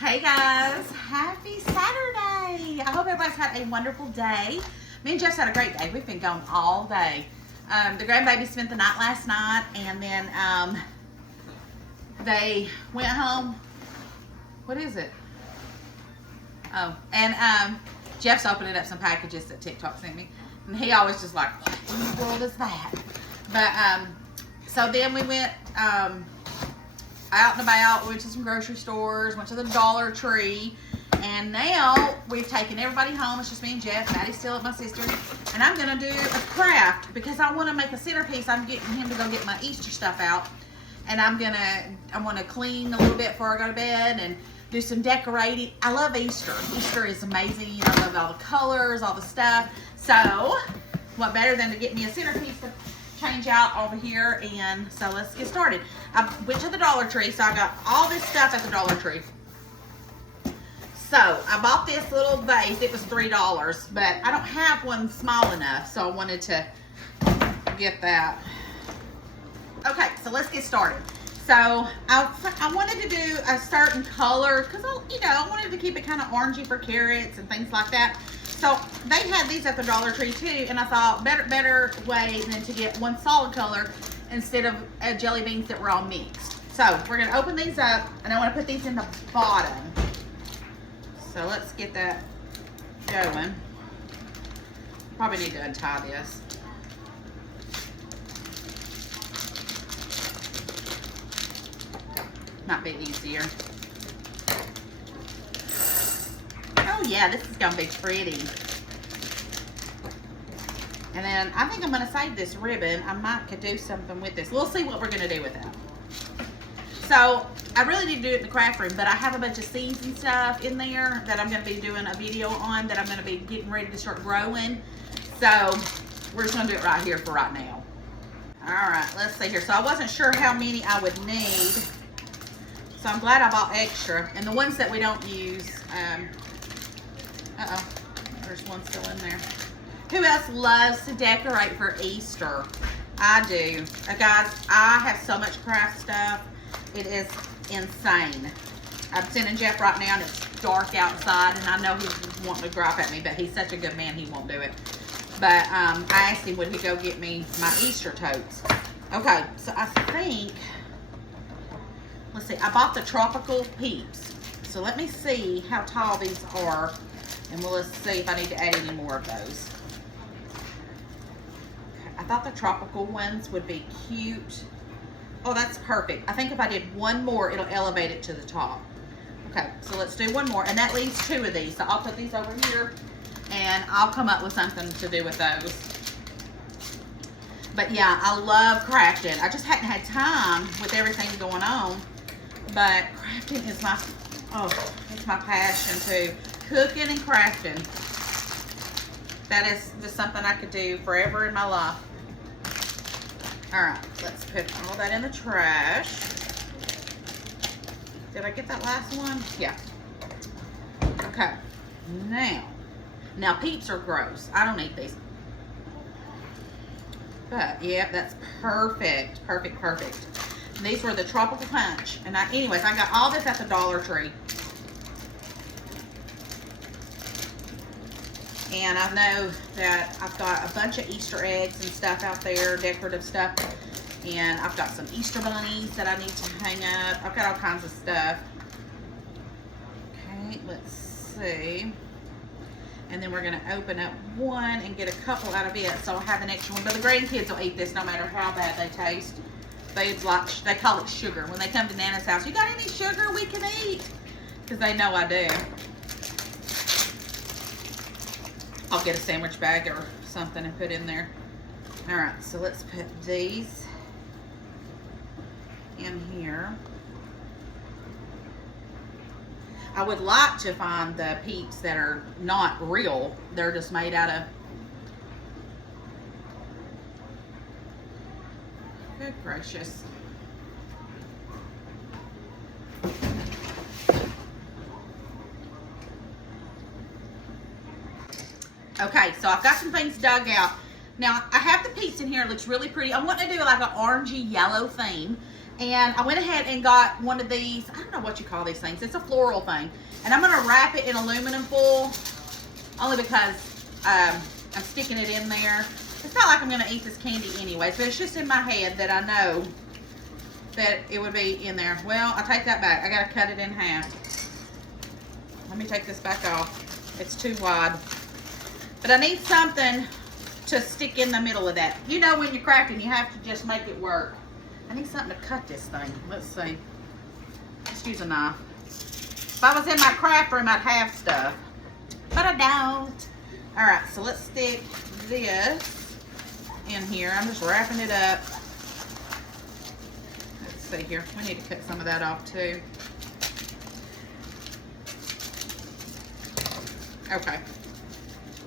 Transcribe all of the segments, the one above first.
Hey guys, happy Saturday. I hope everybody's had a wonderful day. Me and Jeff's had a great day. We've been gone all day. The grandbaby spent the night last night, and then they went home. What is it? Oh, and Jeff's opening up some packages that TikTok sent me. And he always just like, what in the world is that? But, so then we went out and about, went to some grocery stores, went to the Dollar Tree, and now we've taken everybody home. It's just me and Jeff. Maddie's still at my sister's, and I'm gonna do a craft because I want to make a centerpiece. I'm getting him to go get my Easter stuff out, and I want to clean a little bit before I go to bed and do some decorating. I love Easter. Easter is amazing. I love all the colors, all the stuff. So what better than to get me a centerpiece to change out over here? And so let's get started. I went to the Dollar Tree, so I got all this stuff at the Dollar Tree. So I bought this little vase. It was $3, but I don't have one small enough, so I wanted to get that. Okay, so let's get started. So I wanted to do a certain color because I wanted to keep it kind of orangey for carrots and things like that. So they had these at the Dollar Tree too, and I thought better way than to get one solid color instead of jelly beans that were all mixed. So we're gonna open these up, and I want to put these in the bottom. So let's get that going. Probably need to untie this. Might be easier. Oh yeah, this is gonna be pretty. And then I think I'm gonna save this ribbon. I might could do something with this. We'll see what we're gonna do with that. So I really need to do it in the craft room, but I have a bunch of seeds and stuff in there that I'm gonna be doing a video on that I'm gonna be getting ready to start growing. So we're just gonna do it right here for right now. All right, let's see here. So I wasn't sure how many I would need. So I'm glad I bought extra. And the ones that we don't use, there's one still in there. Who else loves to decorate for Easter? I do. Guys, I have so much craft stuff. It is insane. I'm sending Jeff right now, and it's dark outside, and I know he's wanting to gripe at me, but he's such a good man, he won't do it. But I asked him, would he go get me my Easter totes? Okay, so I think, let's see, I bought the tropical peeps. So let me see how tall these are, and we'll see if I need to add any more of those. Okay, I thought the tropical ones would be cute. Oh, that's perfect. I think if I did one more, it'll elevate it to the top. Okay, so let's do one more, and that leaves 2 of these. So I'll put these over here, and I'll come up with something to do with those. But yeah, I love crafting. I just hadn't had time with everything going on. But crafting is it's my passion too. Cooking and crafting. That is just something I could do forever in my life. All right, let's put all that in the trash. Did I get that last one? Yeah. Okay. Now peeps are gross. I don't eat these. But yeah, that's perfect. Perfect, perfect. These were the tropical punch. And anyways, I got all this at the Dollar Tree. And I know that I've got a bunch of Easter eggs and stuff out there, decorative stuff. And I've got some Easter bunnies that I need to hang up. I've got all kinds of stuff. Okay, let's see. And then we're gonna open up one and get a couple out of it, so I'll have an extra one. But the grandkids will eat this no matter how bad they taste. They call it sugar. When they come to Nana's house, you got any sugar we can eat? Because they know I do. I'll get a sandwich bag or something and put in there. All right, so let's put these in here. I would like to find the peeps that are not real. They're just made out of, good gracious. Okay, so I've got some things dug out. Now, I have the peeps in here. It looks really pretty. I want to do like an orangey yellow theme. And I went ahead and got one of these, I don't know what you call these things. It's a floral thing. And I'm gonna wrap it in aluminum foil, only because I'm sticking it in there. It's not like I'm gonna eat this candy anyways, but it's just in my head that I know that it would be in there. Well, I take that back. I gotta cut it in half. Let me take this back off. It's too wide. But I need something to stick in the middle of that. You know, when you're crafting, you have to just make it work. I need something to cut this thing. Let's see. Let's use a knife. If I was in my craft room, I'd have stuff. But I don't. All right, so let's stick this in here. I'm just wrapping it up. Let's see here. We need to cut some of that off too. Okay.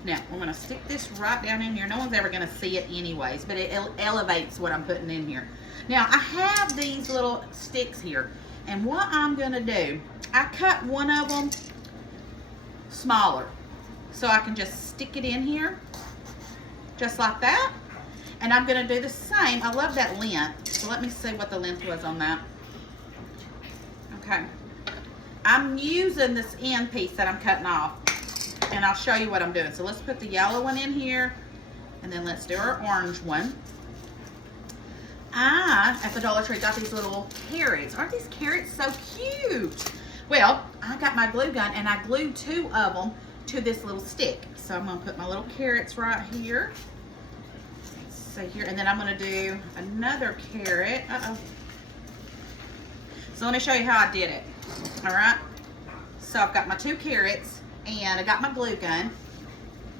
Now, we're going to stick this right down in here. No one's ever going to see it anyways, but it elevates what I'm putting in here. Now, I have these little sticks here, and what I'm going to do, I cut one of them smaller so I can just stick it in here, just like that. And I'm going to do the same. I love that length, so let me see what the length was on that. Okay. I'm using this end piece that I'm cutting off, and I'll show you what I'm doing. So let's put the yellow one in here, and then let's do our orange one. I, at the Dollar Tree, got these little carrots. Aren't these carrots so cute? Well, I got my glue gun, and I glued 2 of them to this little stick. So I'm going to put my little carrots right here. Let's see here. And then I'm going to do another carrot. Uh-oh. So let me show you how I did it. All right. So I've got my 2 carrots, and I got my glue gun.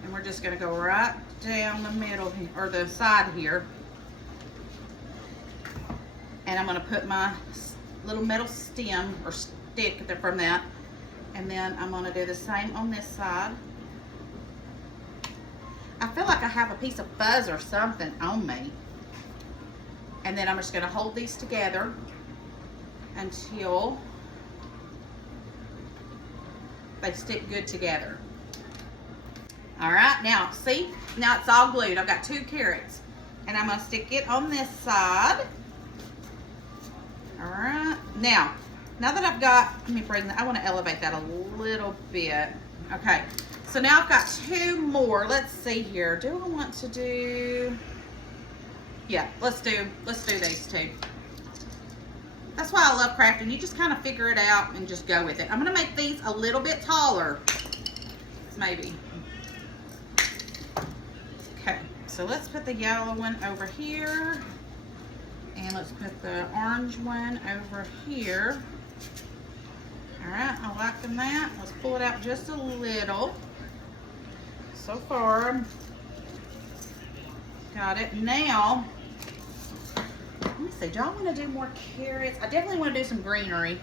And we're just going to go right down the middle, or the side here. And I'm going to put my little metal stem or stick from that. And then I'm going to do the same on this side. I feel like I have a piece of fuzz or something on me. And then I'm just going to hold these together until they stick good together. All right, now see, now it's all glued. I've got 2 carrots, and I'm going to stick it on this side. All right, now that I've got, let me bring that, I want to elevate that a little bit. Okay, so now I've got 2 more. Let's see here. Do I want to do, yeah, let's do these 2. That's why I love crafting. You just kind of figure it out and just go with it. I'm going to make these a little bit taller, maybe. Okay, so let's put the yellow one over here. And let's put the orange one over here. All right, I'm liking that. Let's pull it out just a little. So far, got it. Now, let me see, do I want to do more carrots? I definitely want to do some greenery.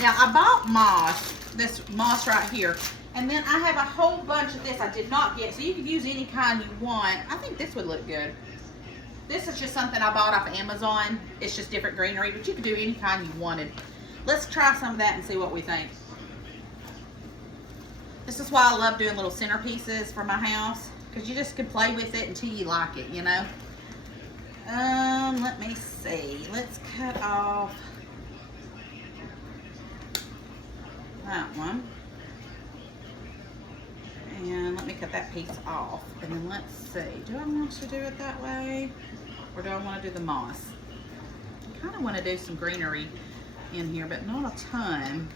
Now, I bought moss, this moss right here. And then I have a whole bunch of this I did not get. So you can use any kind you want. I think this would look good. This is just something I bought off of Amazon. It's just different greenery, but you can do any kind you wanted. Let's try some of that and see what we think. This is why I love doing little centerpieces for my house, because you just can play with it until you like it, you know? Let me see. Let's cut off that one. And let me cut that piece off. And then let's see. Do I want to do it that way? Or do I want to do the moss? I kind of want to do some greenery in here, but not a ton.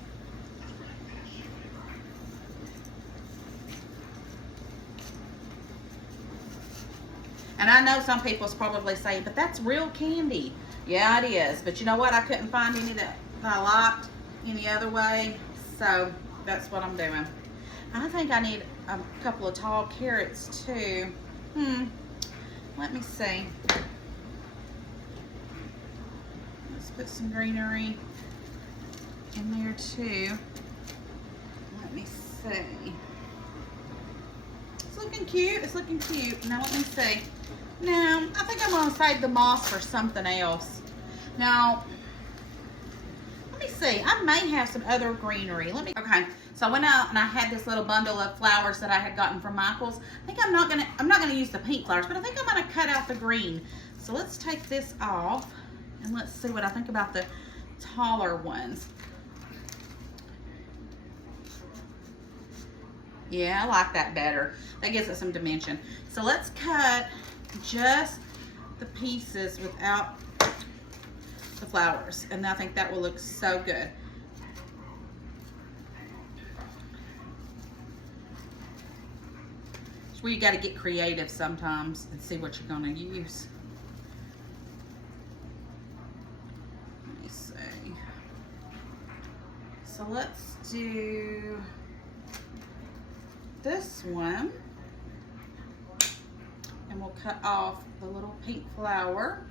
And I know some people's probably saying, but that's real candy. Yeah, it is. But you know what? I couldn't find any that I liked any other way. So that's what I'm doing. I think I need a couple of tall carrots too. Let me see. Let's put some greenery in there too. Let me see. It's looking cute. It's looking cute. Now let me see. Now, I think I'm going to save the moss for something else. Now, let me see. I may have some other greenery. Okay. So I went out and I had this little bundle of flowers that I had gotten from Michael's. I think I'm not gonna use the pink flowers, but I think I'm gonna cut out the green. So let's take this off. And let's see what I think about the taller ones. Yeah, I like that better. That gives it some dimension. So let's cut just the pieces without the flowers. And I think that will look so good. It's where you got to get creative sometimes and see what you're going to use. Let me see. So let's do this one, and we'll cut off the little pink flower,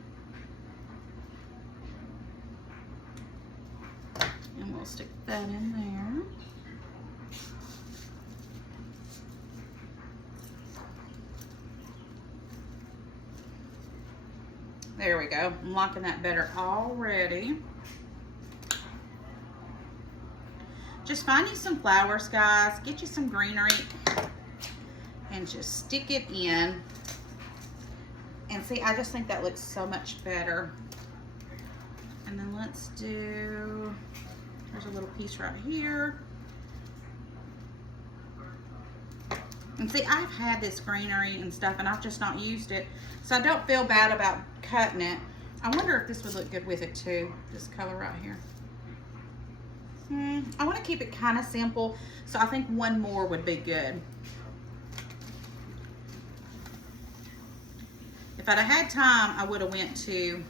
and we'll stick that in there. There we go. I'm liking that better already. Just find you some flowers, guys. Get you some greenery and just stick it in. And see, I just think that looks so much better. And then let's do, there's a little piece right here. And see, I've had this greenery and stuff and I've just not used it. So I don't feel bad about cutting it. I wonder if this would look good with it too, this color right here. I want to keep it kind of simple, so I think one more would be good. If I'd have had time, I would have went to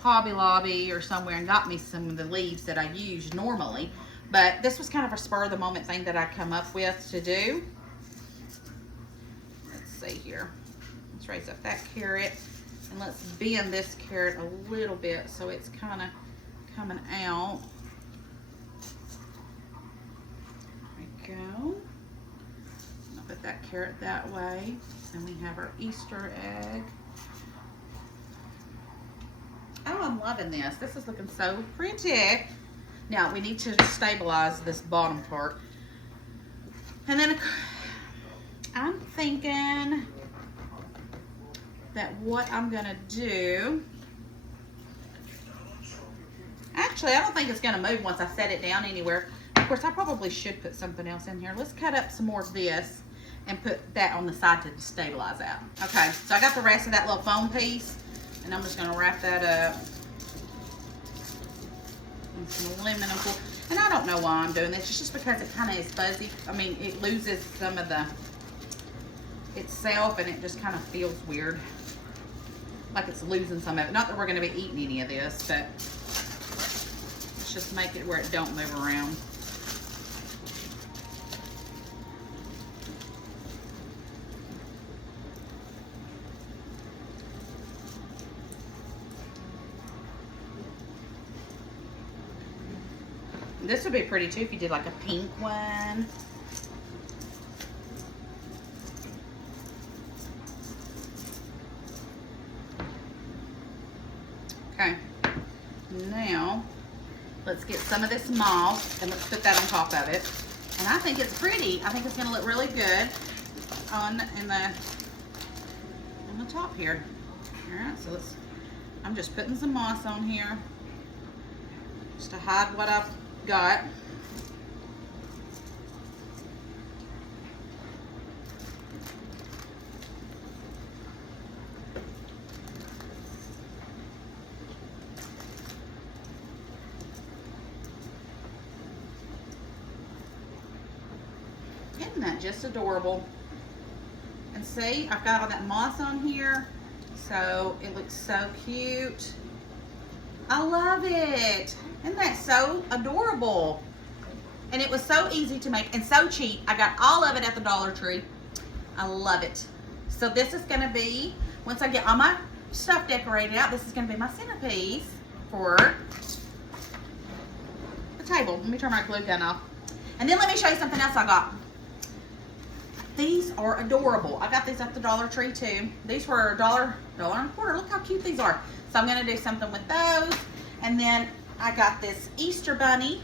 Hobby Lobby or somewhere and got me some of the leaves that I use normally. But this was kind of a spur of the moment thing that I come up with to do. Let's see here. Let's raise up that carrot. And let's bend this carrot a little bit so it's kind of coming out. There we go. I'll put that carrot that way. And we have our Easter egg. Oh, I'm loving this. This is looking so pretty. Now, we need to stabilize this bottom part. And then I'm thinking that what I'm gonna do, actually I don't think it's gonna move once I set it down anywhere. Of course, I probably should put something else in here. Let's cut up some more of this and put that on the side to stabilize out. Okay, so I got the rest of that little foam piece and I'm just gonna wrap that up in some aluminum foil. And I don't know why I'm doing this, it's just because it kind of is fuzzy. I mean, it loses some of the itself and it just kind of feels weird. Like it's losing some of it. Not that we're going to be eating any of this, but let's just make it where it don't move around. This would be pretty too if you did like a pink one. Okay, now let's get some of this moss and let's put that on top of it. And I think it's pretty. I think it's gonna look really good on in the top here. All right, so I'm just putting some moss on here just to hide what I've got. Isn't that just adorable? And see, I've got all that moss on here, so it looks so cute. I love it. Isn't that so adorable? And it was so easy to make and so cheap. I got all of it at the Dollar Tree. I love it. So this is gonna be, once I get all my stuff decorated out, this is gonna be my centerpiece for the table. Let me turn my glue gun off. And then let me show you something else I got. These are adorable. I got these at the Dollar Tree too. These were $1, $1.25. Look how cute these are. So I'm gonna do something with those. And then I got this Easter bunny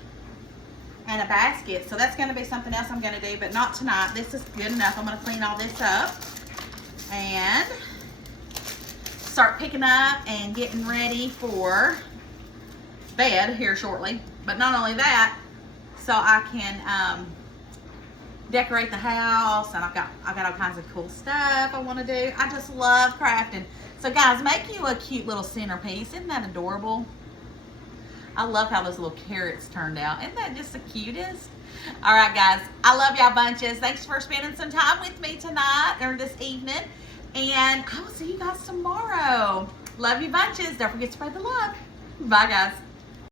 and a basket. So that's gonna be something else I'm gonna do, but not tonight. This is good enough. I'm gonna clean all this up. And start picking up and getting ready for bed here shortly. But not only that, so I can decorate the house, and I got all kinds of cool stuff I want to do. I just love crafting. So guys, make you a cute little centerpiece. Isn't that adorable? I love how those little carrots turned out. Isn't that just the cutest? All right, guys. I love y'all bunches. Thanks for spending some time with me tonight or this evening. And I will see you guys tomorrow. Love you bunches. Don't forget to spread the love. Bye, guys.